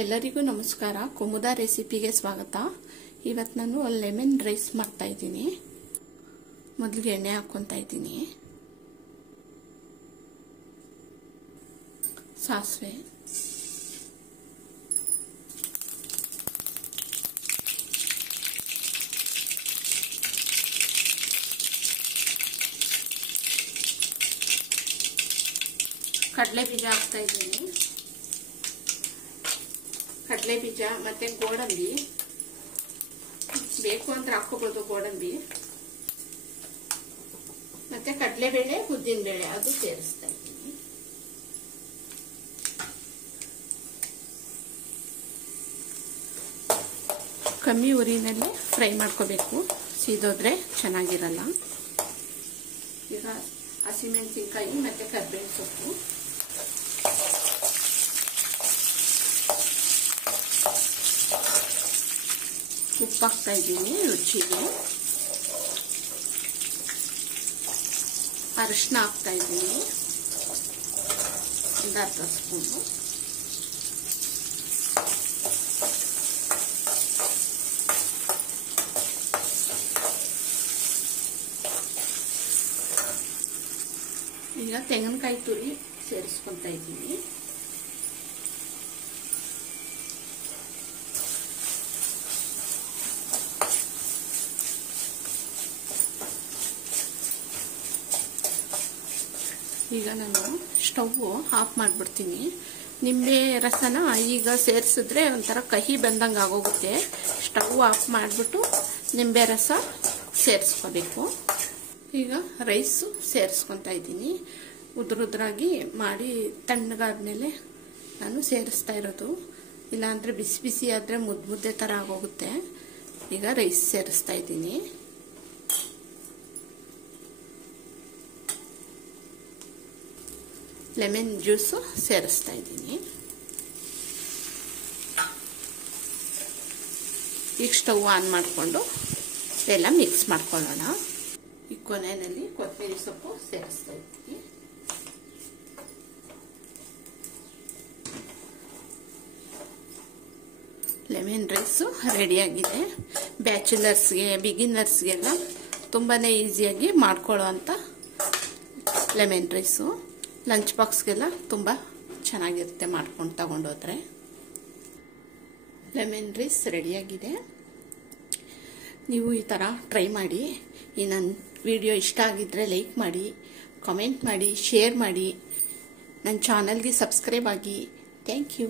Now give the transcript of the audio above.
ಎಲ್ಲರಿಗೂ ನಮಸ್ಕಾರ. ಕುಮುದ ರೆಸಿಪಿಗೆ ಸ್ವಾಗತ. ಇವತ್ತು ನಾನು ಲೆಮನ್ ರೈಸ್ ಮಾಡ್ತಾ ಇದ್ದೀನಿ. ಮೊದಲಿಗೆ ಎಣ್ಣೆ ಹಾಕ್ಕೊಂತಾ ಇದ್ದೀನಿ. ಸಾಸಿವೆ, ಕಡಲೆ ಬೀಜ ಹಾಕ್ತಾ ಇದ್ದೀನಿ. ಕಡಲೆ ಬೀಜ ಮತ್ತೆ ಗೋಡಂಬಿ ಬೇಕು ಅಂದ್ರೆ ಹಾಕೋಬಹುದು. ಗೋಡಂಬಿ ಮತ್ತೆ ಕಡಲೆಬೇಳೆ, ಉದ್ದಿನ ಬೇಳೆ ಅದು ಸೇರಿಸ್ತಾ ಇದ್ದೀನಿ. ಕಮ್ಮಿ ಉರಿನಲ್ಲಿ ಫ್ರೈ ಮಾಡ್ಕೋಬೇಕು, ಸೀದೋದ್ರೆ ಚೆನ್ನಾಗಿರಲ್ಲ. ಈಗ ಹಸಿಮೆಣಸಿನಕಾಯಿ ಮತ್ತೆ ಕರಿಬೇವಿನ ಸೊಪ್ಪು, ಉಪ್ಪು ಹಾಕ್ತಾ ಇದ್ದೀನಿ ರುಚಿಗೆ. ಅರಿಶಿನ ಹಾಕ್ತಾ ಇದ್ದೀನಿ ಒಂದು ಅರ್ಧ ಸ್ಪೂನು. ಈಗ ತೆಂಗಿನಕಾಯಿ ತುರಿ ಸೇರಿಸ್ಕೊತಾ ಇದ್ದೀನಿ. ಈಗ ನಾನು ಸ್ಟವ್ ಆಫ್ ಮಾಡಿಬಿಡ್ತೀನಿ. ನಿಂಬೆ ರಸನ ಈಗ ಸೇರಿಸಿದ್ರೆ ಒಂಥರ ಕಹಿ ಬಂದಂಗೆ ಆಗೋಗುತ್ತೆ. ಸ್ಟವ್ ಆಫ್ ಮಾಡಿಬಿಟ್ಟು ನಿಂಬೆ ರಸ ಸೇರಿಸ್ಕೋಬೇಕು. ಈಗ ರೈಸು ಸೇರಿಸ್ಕೊತಾ ಇದ್ದೀನಿ. ಉದುರುದ್ರಾಗಿ ಮಾಡಿ ತಣ್ಣಗಾದ್ಮೇಲೆ ನಾನು ಸೇರಿಸ್ತಾ ಇರೋದು. ಇಲ್ಲಾಂದರೆ ಬಿಸಿ ಬಿಸಿ ಆದರೆ ಮುದ್ದೆ ಥರ ಆಗೋಗುತ್ತೆ. ಈಗ ರೈಸ್ ಸೇರಿಸ್ತಾ ಇದ್ದೀನಿ. ಲೆಮನ್ ಜ್ಯೂಸು ಸೇರಿಸ್ತಾ ಇದ್ದೀನಿ. ಈಗ ಸ್ಟವ್ ಆನ್ ಮಾಡಿಕೊಂಡು ಎಲ್ಲ ಮಿಕ್ಸ್ ಮಾಡ್ಕೊಳ್ಳೋಣ. ಈ ಕೊನೆಯಲ್ಲಿ ಕೊತ್ತಂಬರಿ ಸೊಪ್ಪು ಸೇರಿಸ್ತಾ ಇದ್ದೀನಿ. ಲೆಮನ್ ರೈಸು ರೆಡಿಯಾಗಿದೆ. ಬ್ಯಾಚುಲರ್ಸ್ಗೆ, ಬಿಗಿನರ್ಸ್ಗೆಲ್ಲ ತುಂಬಾ ಈಸಿಯಾಗಿ ಮಾಡ್ಕೊಳ್ಳೋ ಅಂಥ ಲೆಮನ್ ರೈಸು. ಲಂಚ್ ಬಾಕ್ಸ್ಗೆಲ್ಲ ತುಂಬ ಚೆನ್ನಾಗಿರುತ್ತೆ ಮಾಡ್ಕೊಂಡು ತಗೊಂಡೋದ್ರೆ. ಲೆಮನ್ ರೈಸ್ ರೆಡಿಯಾಗಿದೆ. ನೀವು ಈ ಥರ ಟ್ರೈ ಮಾಡಿ. ಈ ನನ್ನ ವಿಡಿಯೋ ಇಷ್ಟ ಆಗಿದ್ದರೆ ಲೈಕ್ ಮಾಡಿ, ಕಾಮೆಂಟ್ ಮಾಡಿ, ಶೇರ್ ಮಾಡಿ. ನನ್ನ ಚಾನಲ್ಗೆ ಸಬ್ಸ್ಕ್ರೈಬ್ ಆಗಿ. Thank you.